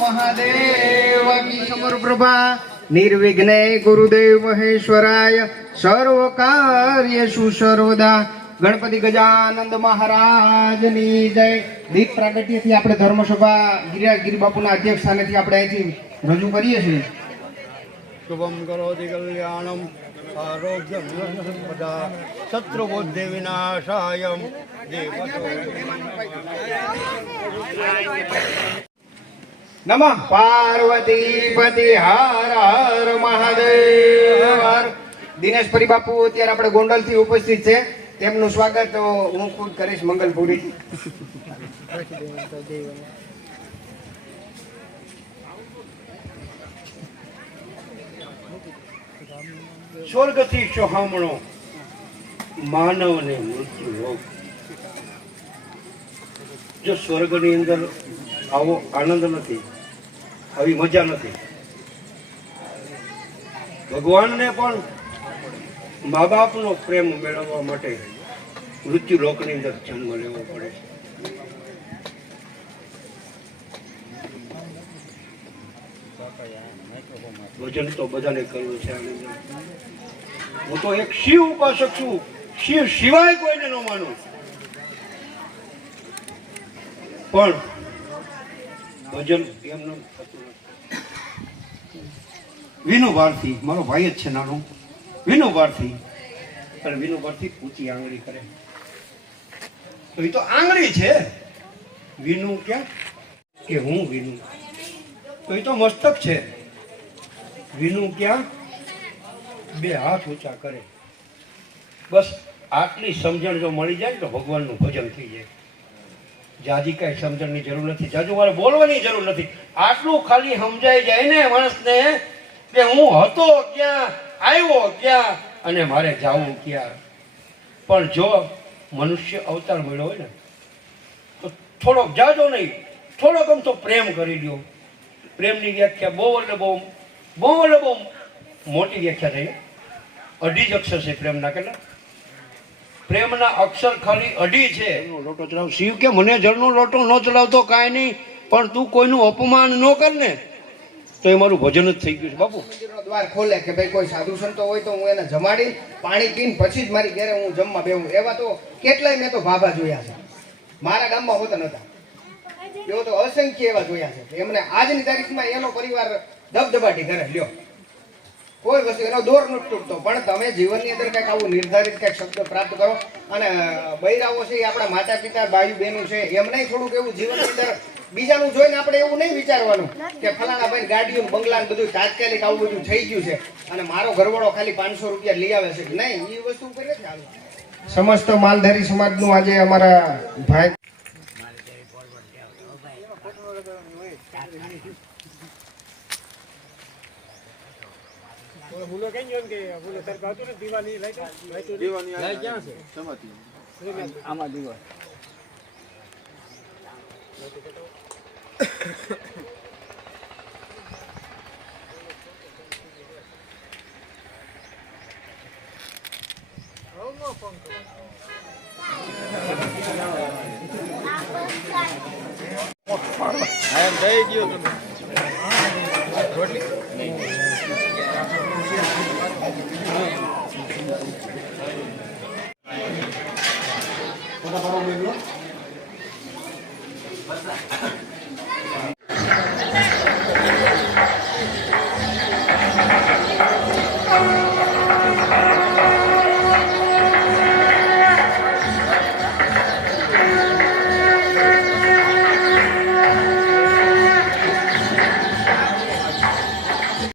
महादेव की समर्प्रभा निर्विघ्ने गुरुदेव महेश्वराय सर्व कार्येषु सर्वदा गणपति गजानंद महाराज ની જય। દીપ પ્રાગટ્યથી આપણે ધર્મસભા ગિરિરાજ બાપુના અધ્યક્ષ સ્થાનેથી આપણે અહીંથી રજૂ કરીએ છીએ। શુભમ કરોતિ કલ્યાણમ આરોગ્યમ સદા શત્રુબુદ્ધિ વિનાશાયમ દેવતો નમઃ પાર્વતી પતિ હર હર મહાદેવ। દિનેશ પરી બાપુ અત્યારે આપણે ગોંડલ થી ઉપસ્થિત છે, તેમનું સ્વાગત હું ખુદ કરીશ મંગલપુરી। સ્વર્ગથી સોહામણો માનવને મૃત્યુ લોક। જો સ્વર્ગની અંદર આવો આનંદ નથી, આવી મજા નથી। ભગવાનને પણ મા બાપનો પ્રેમ મેળવવા માટે મૃત્યુ લોકની અંદર જન્મ લેવો પડે છે। ભજન તો બધાને કરવું છે આની અંદર। હું તો એક શિવ ઉપાસક છું, શિવ સિવાય કોઈને ન માનું, પણ ભજન એમનું થતું નથી। વિનુ ભારતી મારો ભાઈ જ છે નાનો, વિનુ ભારતી, અને વિનુ ભારતી ઊંચી આંગળી કરે તો એ તો આંગળી છે। વિનુ ક્યાં કે હું વિનુ, તો એ તો મસ્તક છે। વિનુ ક્યાં બે હાથ ઊંચા કરે। બસ આટલી સમજણ જો મળી જાય તો ભગવાનનું ભજન થઈ જાય। જાજી કઈ સમજણની જરૂર નથી, જાજુ મારે બોલવાની જરૂર નથી। આટલું ખાલી સમજાઈ જાય ને માણસને કે હું હતો ક્યાં, આવ્યો ક્યાં અને મારે જાવું ક્યાં। પણ જો મનુષ્ય અવતાર મળ્યો હોય ને તો થોડોક જાજો નહીં, થોડોક આમ તો પ્રેમ કરી દો। પ્રેમની વ્યાખ્યા બહુ એટલે બહુ મોટી વ્યાખ્યા થઈ। 2.5 અક્ષર છે પ્રેમના। કેટલા પ્રેમના અક્ષર ખાલી 2 છે। લોટો ચડાવ શિવ કે મને જળનો લોટો ન ચડાવતો કાંઈ નહીં, પણ તું કોઈનું અપમાન ન કર ને તો એ મારું ભજન જ થઈ ગયું છે બાપુ। દ્વાર ખોલે કે ભાઈ કોઈ સાધુ સંતો હોય તો હું એને જમાડી પાણી પીને પછી જ મારી ઘરે હું જમવા બેહું। એવા તો કેટલાય મેં તો ભાભા જોયા છે, મારા ગામમાં હોતા નતા, એવો તો અસંખ્ય એવા જોયા છે। એમને આજની તારીખમાં એનો પરિવાર દબદબાટી કરે લ્યો, કોઈ વસ્તુ એનો દોર નથી તૂટતો। પણ તમે જીવનની અંદર કંઈક આવું નિર્ધારિત કંઈક શબ્દ પ્રાપ્ત કરો। અને બૈરાઓ છે એ આપણા માતા પિતા ભાઈ બહેનો છે, એમને થોડુંક એવું જીવનની અંદર બીજાનું જોઈને આપણે એવું નહીં વિચારવાનું કે ફલાણા ભાઈ ગાડીઓ બંગલા બધું તાત્કાલિક આવું બધું થઈ ગયું છે અને મારો ઘરવાળો ખાલી 500 રૂપિયા લઈ આવે છે, નહીં, એ વસ્તુ ઉપર નથી ચાલુ। સમસ્ત માલધારી સમાજનું આજે અમારા ભાઈ ભૂલો કઈ ગયો કે ભૂલો તાર ભાવતું ને દીવાની લાઈટ ક્યાં છે આમાં દીવા દઈ ગયો તમે બધા બરાબર